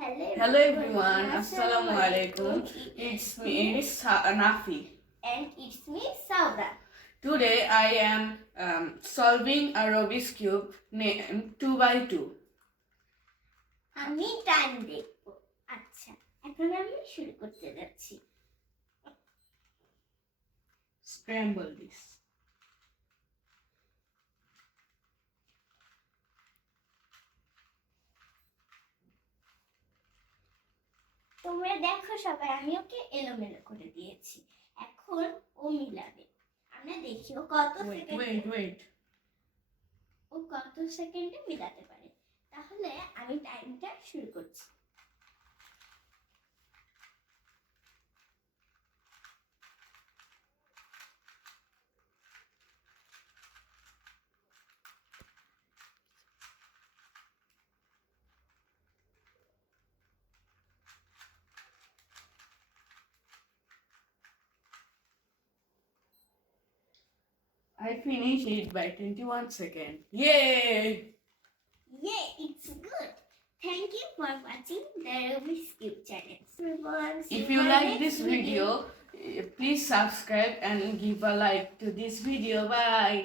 Hello everyone, Assalamu alaikum. It's me, Nafi. And it's me, Saura. Today I am solving a Rubik's Cube named 2 by 2. আমি টাইম দেখব। আচ্ছা, এখন আমি শুরু করতে যাচ্ছি। Scramble this. তোমরা দেখো সবাই, আমি ওকে এলোমেলো করে দিয়েছি। এখন ও মিলাবে। আমরা দেখি ও কত Wait. ও কত সেকেন্ডে মিলাতে পারে। তাহলে আমি টাইমটা শুরু করছি। I finished it by 21 seconds. Yay! Yeah, it's good. Thank you for watching the Rubik's Cube channel. If you like this video, please subscribe and give a like to this video. Bye!